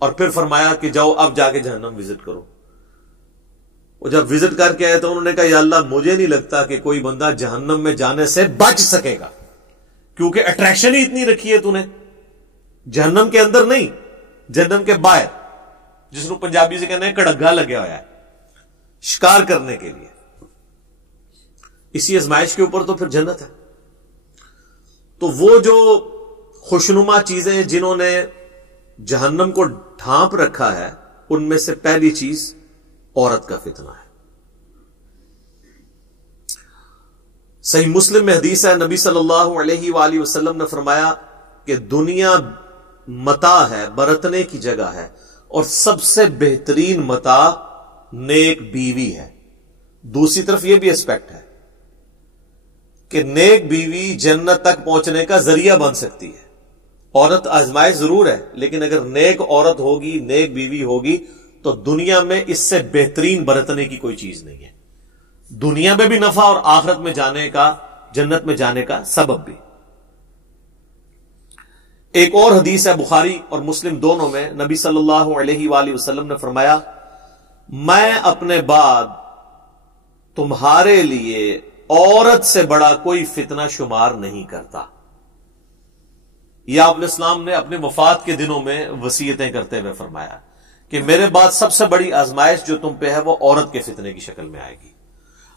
اور پھر فرمایا کہ جاؤ اب جا کے جہنم وزٹ کرو. وہ جب وزٹ کر کے آئے تو انہوں نے کہا یا اللہ مجھے نہیں لگتا کہ کوئی بندہ جہنم میں جانے سے بچ سکے گا، کیونکہ اٹریکشن ہی اتنی رکھی ہے تو نے، جہنم کے اندر نہیں، جہنم کے باہر، جس کو پنجابی سے کہنا ہے کڑگا لگیا ہوا ہے شکار کرنے کے لیے. اسی ازمائش کے اوپر تو پھر جنت ہے. تو وہ جو خوشنما چیزیں جنہوں نے جہنم کو ڈھانپ رکھا ہے، ان میں سے پہلی چیز عورت کا فتنہ ہے. صحیح مسلم میں حدیث ہے، نبی صلی اللہ علیہ وآلہ وسلم نے فرمایا کہ دنیا متاع ہے، برتنے کی جگہ ہے، اور سب سے بہترین متاع نیک بیوی ہے. دوسری طرف یہ بھی اسپیکٹ ہے کہ نیک بیوی جنت تک پہنچنے کا ذریعہ بن سکتی ہے. عورت آزمائش ضرور ہے، لیکن اگر نیک عورت ہوگی، نیک بیوی ہوگی، تو دنیا میں اس سے بہترین برتنے کی کوئی چیز نہیں ہے. دنیا میں بھی نفع اور آخرت میں جانے کا، جنت میں جانے کا سبب بھی. ایک اور حدیث ہے بخاری اور مسلم دونوں میں، نبی صلی اللہ علیہ وآلہ وسلم نے فرمایا میں اپنے بعد تمہارے لیے عورت سے بڑا کوئی فتنہ شمار نہیں کرتا. یہ آپ الاسلام نے اپنے وفات کے دنوں میں وصیتیں کرتے ہوئے فرمایا کہ میرے بعد سب سے بڑی آزمائش جو تم پہ ہے وہ عورت کے فتنے کی شکل میں آئے گی.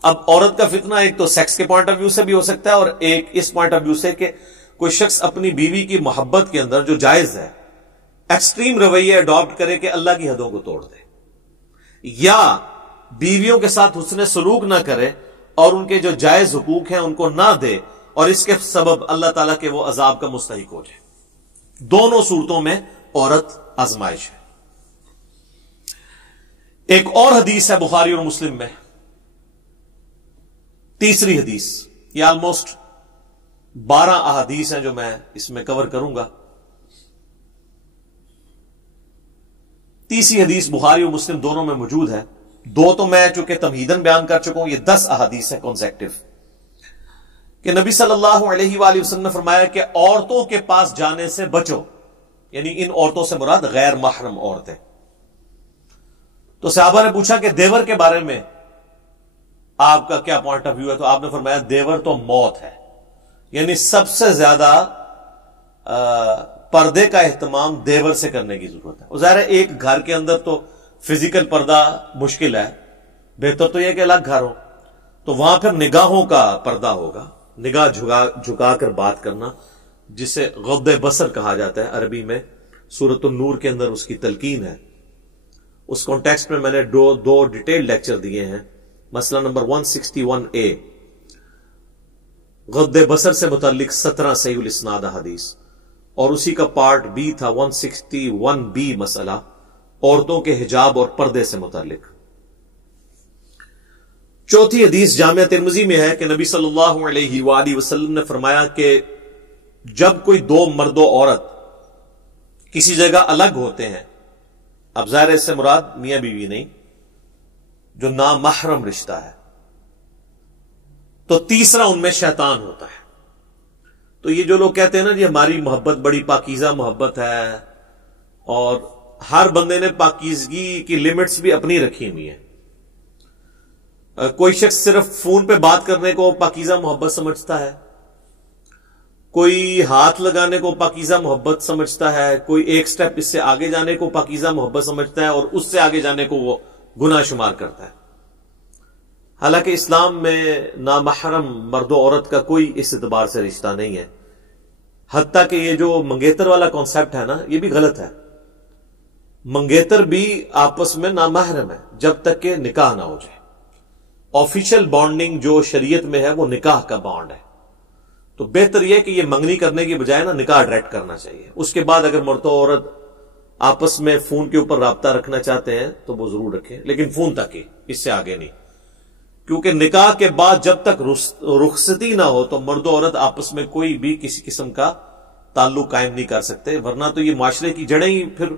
اب عورت کا فتنہ ایک تو سیکس کے پوائنٹ آف ویو سے بھی ہو سکتا ہے، اور ایک اس پوائنٹ آف ویو سے کہ کوئی شخص اپنی بیوی کی محبت کے اندر جو جائز ہے ایکسٹریم رویے اڈاپٹ کرے کہ اللہ کی حدوں کو توڑ دے، یا بیویوں کے ساتھ حسن سلوک نہ کرے اور ان کے جو جائز حقوق ہیں ان کو نہ دے، اور اس کے سبب اللہ تعالیٰ کے وہ عذاب کا مستحق ہو جائے. دونوں صورتوں میں عورت آزمائش ہے. ایک اور حدیث ہے بخاری اور مسلم میں، تیسری حدیث. یہ آلموسٹ 12 احادیث ہیں جو میں اس میں کور کروں گا. تیسری حدیث بخاری اور مسلم دونوں میں موجود ہے. دو تو میں چونکہ تمہیدن بیان کر چکا ہوں، یہ 10 احادیث ہیں کانسیکٹیو، کہ نبی صلی اللہ علیہ وآلہ وسلم نے فرمایا کہ عورتوں کے پاس جانے سے بچو، یعنی ان عورتوں سے مراد غیر محرم عورتیں. تو صحابہ نے پوچھا کہ دیور کے بارے میں آپ کا کیا پوائنٹ آف ویو ہے؟ تو آپ نے فرمایا دیور تو موت ہے، یعنی سب سے زیادہ پردے کا اہتمام دیور سے کرنے کی ضرورت ہے. ظاہر ہے ایک گھر کے اندر تو فزیکل پردہ مشکل ہے، بہتر تو یہ کہ الگ گھر ہو، تو وہاں پھر نگاہوں کا پردہ ہوگا، نگاہ جھکا کر بات کرنا، جسے غض بصر کہا جاتا ہے عربی میں. سورۃ النور کے اندر اس کی تلقین ہے. اس کانٹیکسٹ میں نے دو ڈیٹیل لیکچر دیے ہیں. مسئلہ نمبر 161A غض بصر سے متعلق 17 صحیح الاسناد حدیث، اور اسی کا پارٹ B تھا 161B مسئلہ عورتوں کے حجاب اور پردے سے متعلق. چوتھی حدیث جامعہ ترمذی میں ہے کہ نبی صلی اللہ علیہ وآلہ وسلم نے فرمایا کہ جب کوئی دو مرد و عورت کسی جگہ الگ ہوتے ہیں، اب ظاہر اس سے مراد میاں بیوی نہیں، جو نامحرم رشتہ ہے، تو تیسرا ان میں شیطان ہوتا ہے. تو یہ جو لوگ کہتے ہیں نا جی ہماری محبت بڑی پاکیزہ محبت ہے، اور ہر بندے نے پاکیزگی کی لمٹس بھی اپنی رکھی ہوئی ہیں. کوئی شخص صرف فون پہ بات کرنے کو پاکیزہ محبت سمجھتا ہے، کوئی ہاتھ لگانے کو پاکیزہ محبت سمجھتا ہے، کوئی ایک سٹیپ اس سے آگے جانے کو پاکیزہ محبت سمجھتا ہے، اور اس سے آگے جانے کو وہ گناہ شمار کرتا ہے. حالانکہ اسلام میں نامحرم مرد و عورت کا کوئی اس اعتبار سے رشتہ نہیں ہے. حتیٰ کہ یہ جو منگیتر والا کانسیپٹ ہے نا، یہ بھی غلط ہے. منگیتر بھی آپس میں نامحرم ہے جب تک کہ نکاح نہ ہو جائے. آفیشل بانڈنگ جو شریعت میں ہے وہ نکاح کا بانڈ ہے. تو بہتر یہ کہ یہ منگنی کرنے کی بجائے نا نکاح ڈائریکٹ کرنا چاہیے. اس کے بعد اگر مرد و عورت آپس میں فون کے اوپر رابطہ رکھنا چاہتے ہیں تو وہ ضرور رکھیں، لیکن فون تک ہی، اس سے آگے نہیں. کیونکہ نکاح کے بعد جب تک رخصتی نہ ہو تو مرد و عورت آپس میں کوئی بھی کسی قسم کا تعلق قائم نہیں کر سکتے، ورنہ تو یہ معاشرے کی جڑیں ہی پھر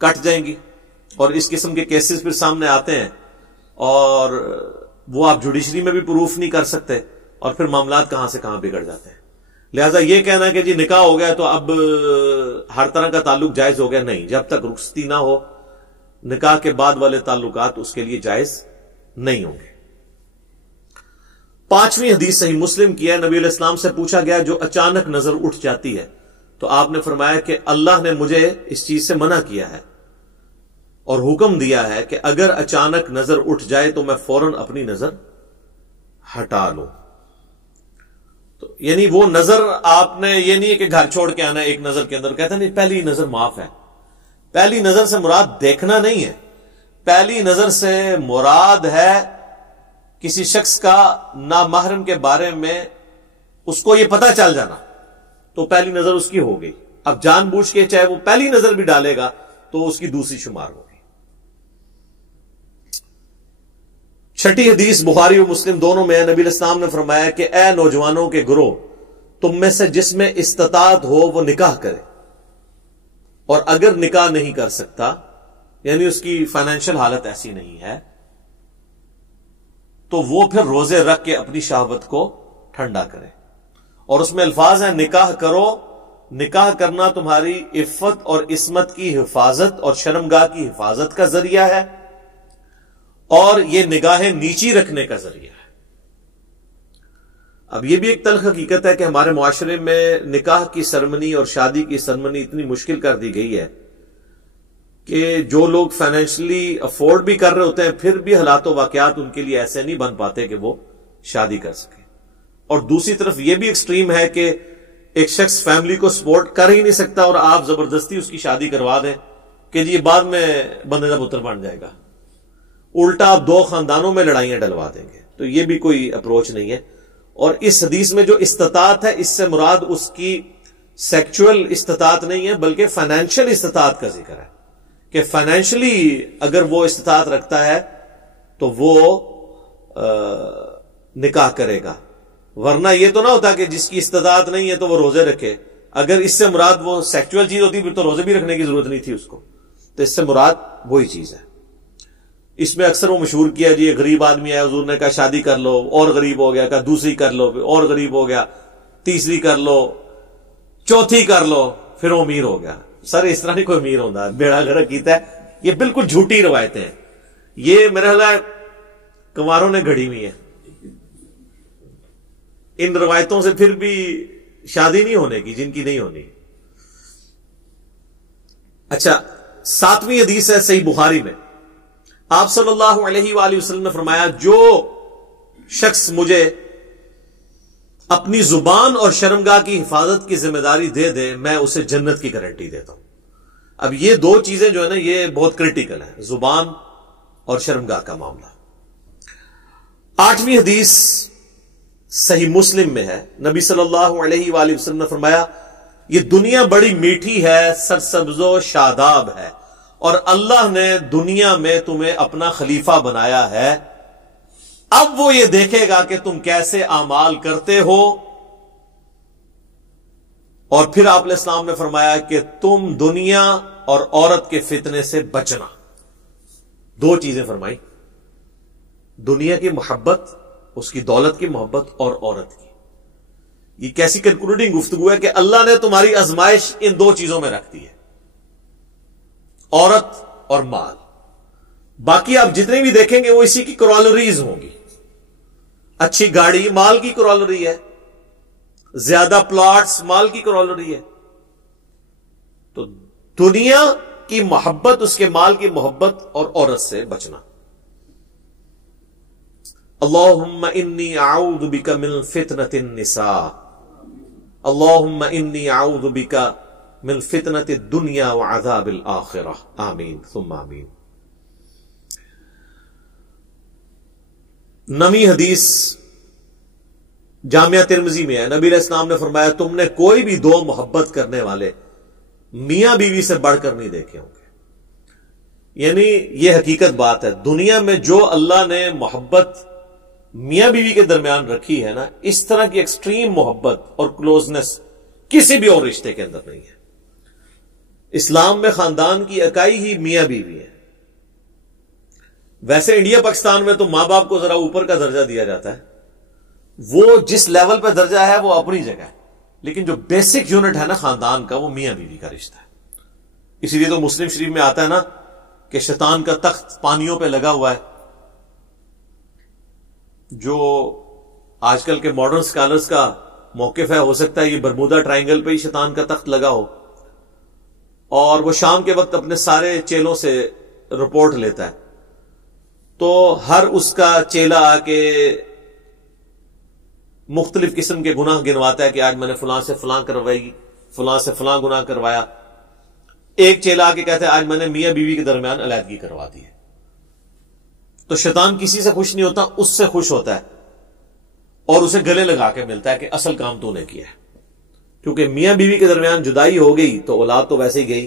کٹ جائیں گی. اور اس قسم کے کیسز پھر سامنے آتے ہیں، اور وہ آپ جوڈیشری میں بھی پروف نہیں کر سکتے، اور پھر معاملات کہاں سے کہاں بگڑ جاتے ہیں. لہذا یہ کہنا کہ جی نکاح ہو گیا تو اب ہر طرح کا تعلق جائز ہو گیا، نہیں، جب تک رخصتی نہ ہو نکاح کے بعد والے تعلقات اس کے لیے جائز نہیں ہوں گے۔ 5ویں حدیث صحیح مسلم کی ہے، نبی علیہ السلام سے پوچھا گیا جو اچانک نظر اٹھ جاتی ہے، تو آپ نے فرمایا کہ اللہ نے مجھے اس چیز سے منع کیا ہے اور حکم دیا ہے کہ اگر اچانک نظر اٹھ جائے تو میں فوراً اپنی نظر ہٹا لوں۔ تو یعنی وہ نظر آپ نے یہ نہیں ہے کہ گھر چھوڑ کے آنا ایک نظر کے اندر، کہتا نہیں پہلی نظر معاف ہے۔ پہلی نظر سے مراد دیکھنا نہیں ہے، پہلی نظر سے مراد ہے کسی شخص کا نامحرم کے بارے میں اس کو یہ پتہ چل جانا، تو پہلی نظر اس کی ہو گئی۔ اب جان بوجھ کے چاہے وہ پہلی نظر بھی ڈالے گا تو اس کی دوسری شمار ہوگی۔ 6ٹھی حدیث بخاری و مسلم دونوں میں نبی علیہ السلام نے فرمایا کہ اے نوجوانوں کے گروہ، تم میں سے جس میں استطاعت ہو وہ نکاح کرے، اور اگر نکاح نہیں کر سکتا یعنی اس کی فائنینشیل حالت ایسی نہیں ہے تو وہ پھر روزے رکھ کے اپنی شہوت کو ٹھنڈا کرے۔ اور اس میں الفاظ ہیں نکاح کرو، نکاح کرنا تمہاری عفت اور عصمت کی حفاظت اور شرمگاہ کی حفاظت کا ذریعہ ہے، اور یہ نگاہیں نیچی رکھنے کا ذریعہ ہے۔ اب یہ بھی ایک تلخ حقیقت ہے کہ ہمارے معاشرے میں نکاح کی سرمنی اور شادی کی سرمنی اتنی مشکل کر دی گئی ہے کہ جو لوگ فائنینشلی افورڈ بھی کر رہے ہوتے ہیں پھر بھی حالات و واقعات ان کے لیے ایسے نہیں بن پاتے کہ وہ شادی کر سکیں۔ اور دوسری طرف یہ بھی ایکسٹریم ہے کہ ایک شخص فیملی کو سپورٹ کر ہی نہیں سکتا اور آپ زبردستی اس کی شادی کروا دیں کہ جی بعد میں بندے کا پتر بن جائے گا، الٹا آپ 2 خاندانوں میں لڑائیاں ڈلوا دیں گے۔ تو یہ بھی کوئی اپروچ نہیں ہے۔ اور اس حدیث میں جو استطاعت ہے اس سے مراد اس کی سیکچول استطاعت نہیں ہے بلکہ فائنینشیل استطاعت کا ذکر ہے کہ فائنینشلی اگر وہ استطاعت رکھتا ہے تو وہ نکاح کرے گا، ورنہ یہ تو نہ ہوتا کہ جس کی استطاعت نہیں ہے تو وہ روزے رکھے۔ اگر اس سے مراد وہ سیکچول چیز ہوتی پھر تو روزے بھی رکھنے کی ضرورت نہیں تھی اس کو، تو اس سے مراد وہی چیز ہے۔ اس میں اکثر وہ مشہور کیا جی ایک غریب آدمی ہے، حضور نے کہا شادی کر لو، اور غریب ہو گیا، کہا دوسری کر لو، اور غریب ہو گیا، تیسری کر لو، چوتھی کر لو، پھر وہ امیر ہو گیا۔ سر اس طرح نہیں کوئی امیر ہوتا، بیڑا گرک کیتا ہے۔ یہ بالکل جھوٹی روایتیں ہیں، یہ میرا خیال ہے کماروں نے گھڑی ہوئی ہیں۔ ان روایتوں سے پھر بھی شادی نہیں ہونے کی جن کی نہیں ہونی۔ اچھا، 7ویں حدیث ہے صحیح بخاری میں، آپ صلی اللہ علیہ وآلہ وسلم نے فرمایا جو شخص مجھے اپنی زبان اور شرمگاہ کی حفاظت کی ذمہ داری دے دے میں اسے جنت کی گارنٹی دیتا ہوں۔ اب یہ 2 چیزیں جو ہے نا یہ بہت کریٹیکل ہیں، زبان اور شرمگاہ کا معاملہ۔ 8ویں حدیث صحیح مسلم میں ہے، نبی صلی اللہ علیہ وآلہ وسلم نے فرمایا یہ دنیا بڑی میٹھی ہے، سرسبز و شاداب ہے، اور اللہ نے دنیا میں تمہیں اپنا خلیفہ بنایا ہے، اب وہ یہ دیکھے گا کہ تم کیسے اعمال کرتے ہو۔ اور پھر آپ علیہ السلام نے فرمایا کہ تم دنیا اور عورت کے فتنے سے بچنا۔ 2 چیزیں فرمائی، دنیا کی محبت، اس کی دولت کی محبت، اور عورت کی۔ یہ کیسی کنکلوڈنگ گفتگو ہے کہ اللہ نے تمہاری آزمائش ان 2 چیزوں میں رکھ دی ہے، عورت اور مال۔ باقی آپ جتنے بھی دیکھیں گے وہ اسی کی کرالریز ہوں گی۔ اچھی گاڑی مال کی کرالری ہے، زیادہ پلاٹس مال کی کرالری ہے۔ تو دنیا کی محبت، اس کے مال کی محبت اور عورت سے بچنا۔ اللہم انی اعوذ بک من فتنۃ النساء، اللہم انی اعوذ بک من فتنۃ الدنیا وعذاب الآخرہ، آمین ثم آمین۔ 9ویں حدیث جامعہ ترمذی میں ہے، نبی علیہ السلام نے فرمایا تم نے کوئی بھی 2 محبت کرنے والے میاں بیوی سے بڑھ کر نہیں دیکھے ہوں گے۔ یعنی یہ حقیقت بات ہے، دنیا میں جو اللہ نے محبت میاں بیوی کے درمیان رکھی ہے نا، اس طرح کی ایکسٹریم محبت اور کلوزنس کسی بھی اور رشتے کے اندر نہیں ہے۔ اسلام میں خاندان کی اکائی ہی میاں بیوی ہے۔ ویسے انڈیا پاکستان میں تو ماں باپ کو ذرا اوپر کا درجہ دیا جاتا ہے، وہ جس لیول پہ درجہ ہے وہ اپنی جگہ ہے، لیکن جو بیسک یونٹ ہے نا خاندان کا، وہ میاں بیوی کا رشتہ ہے. اسی لیے تو مسلم شریف میں آتا ہے نا کہ شیطان کا تخت پانیوں پہ لگا ہوا ہے. جو آج کل کے ماڈرن سکالرز کا موقف ہے، ہو سکتا ہے یہ برمودا ٹرائنگل پہ ہی شیطان کا تخت لگا ہو، اور وہ شام کے وقت اپنے سارے چیلوں سے رپورٹ لیتا ہے. تو ہر اس کا چیلا آ کے مختلف قسم کے گناہ گنواتا ہے کہ آج میں نے فلاں سے فلاں کروائی، فلاں سے فلاں گناہ کروایا. ایک چیلا آ کے کہتا ہے آج میں نے میاں بیوی کے درمیان علیحدگی کروا دی ہے. تو شیطان کسی سے خوش نہیں ہوتا، اس سے خوش ہوتا ہے اور اسے گلے لگا کے ملتا ہے کہ اصل کام تو نے کیا ہے. کیونکہ میاں بیوی کے درمیان جدائی ہو گئی تو اولاد تو ویسے ہی گئی،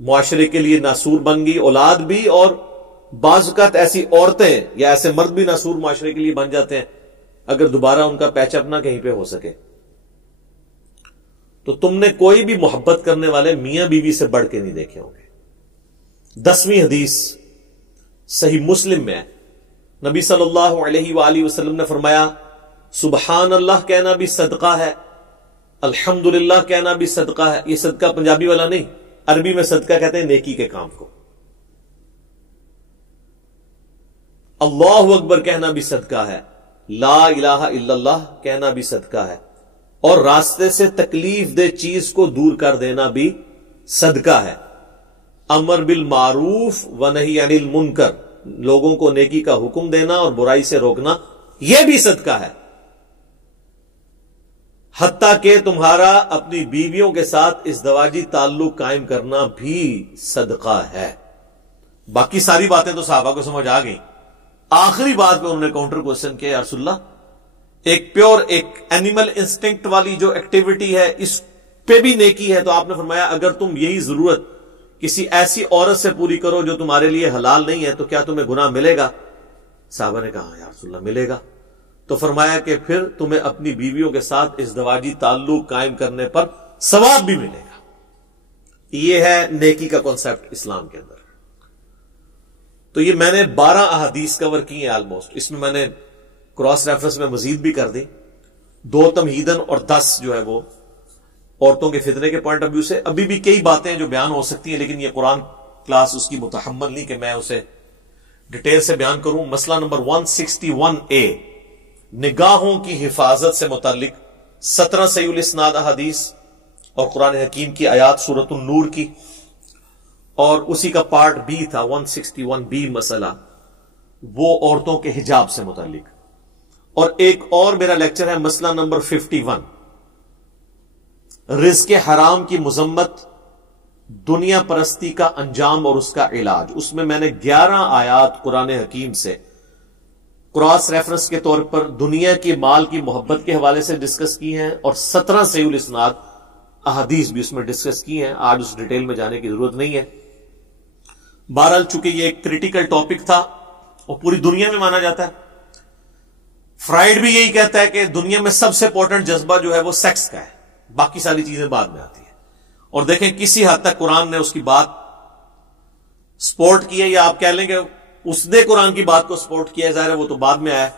معاشرے کے لیے ناسور بن گئی اولاد بھی، اور بعض اوقات ایسی عورتیں یا ایسے مرد بھی ناسور معاشرے کے لیے بن جاتے ہیں اگر دوبارہ ان کا پیچ اپ نہ کہیں پہ ہو سکے. تو تم نے کوئی بھی محبت کرنے والے میاں بیوی سے بڑھ کے نہیں دیکھے ہوں گے. 10ویں حدیث صحیح مسلم میں نبی صلی اللہ علیہ وآلہ وسلم نے فرمایا سبحان اللہ کہنا بھی صدقہ ہے، الحمدللہ کہنا بھی صدقہ ہے. یہ صدقہ پنجابی والا نہیں، عربی میں صدقہ کہتے ہیں نیکی کے کام کو. اللہ اکبر کہنا بھی صدقہ ہے، لا الہ الا اللہ کہنا بھی صدقہ ہے، اور راستے سے تکلیف دہ چیز کو دور کر دینا بھی صدقہ ہے. امر بالمعروف ونہی عن المنکر، لوگوں کو نیکی کا حکم دینا اور برائی سے روکنا، یہ بھی صدقہ ہے. حتیٰ کہ تمہارا اپنی بیویوں کے ساتھ ازدواجی تعلق قائم کرنا بھی صدقہ ہے. باقی ساری باتیں تو صحابہ کو سمجھ آ گئی. آخری بات پہ انہوں نے کاؤنٹر کوشچن کیا، یا رسول اللہ ایک پیور ایک اینیمل انسٹنکٹ والی جو ایکٹیویٹی ہے اس پہ بھی نیکی ہے. تو آپ نے فرمایا اگر تم یہی ضرورت کسی ایسی عورت سے پوری کرو جو تمہارے لیے حلال نہیں ہے تو کیا تمہیں گناہ ملے گا؟ صحابہ نے کہا یا رسول اللہ ملے گا. تو فرمایا کہ پھر تمہیں اپنی بیویوں کے ساتھ ازدواجی تعلق قائم کرنے پر ثواب بھی ملے گا. یہ ہے نیکی کا کانسیپٹ اسلام کے اندر. تو یہ میں نے 12 احادیث کور کی ہیں آلموسٹ. اس میں نے کراس ریفرنس میں مزید بھی کر دی، 2 تمہیدن اور 10 جو ہے وہ عورتوں کے فتنے کے پوائنٹ آف ویو سے. ابھی بھی کئی باتیں جو بیان ہو سکتی ہیں لیکن یہ قرآن کلاس اس کی متحمل نہیں کہ میں اسے ڈیٹیل سے بیان کروں. مسئلہ نمبر 161A، نگاہوں کی حفاظت سے متعلق 17 صحیح الاسناد احادیث اور قرآن حکیم کی آیات سورۃ النور کی، اور اسی کا پارٹ بی تھا 161B مسئلہ، وہ عورتوں کے حجاب سے متعلق. اور ایک اور میرا لیکچر ہے مسئلہ نمبر 51، رزق حرام کی مذمت، دنیا پرستی کا انجام اور اس کا علاج. اس میں نے 11 آیات قرآن حکیم سے کراس ریفرنس کے طور پر دنیا کی مال کی محبت کے حوالے سے ڈسکس کی ہیں، اور 17 صحیح الاسناد احادیث بھی اس میں ڈسکس کی ہیں. آج اس ڈیٹیل میں جانے کی ضرورت نہیں ہے. بہرحال چونکہ یہ ایک کریٹیکل ٹاپک تھا اور پوری دنیا میں مانا جاتا ہے. فرائیڈ بھی یہی کہتا ہے کہ دنیا میں سب سے امپورٹنٹ جذبہ جو ہے وہ سیکس کا ہے، باقی ساری چیزیں بعد میں آتی ہیں. اور دیکھیں کسی حد تک قرآن نے اس کی بات سپورٹ کی ہے، یا آپ کہہ لیں کہ اس نے قرآن کی بات کو سپورٹ کیا ہے، ظاہر ہے وہ تو بعد میں آیا ہے.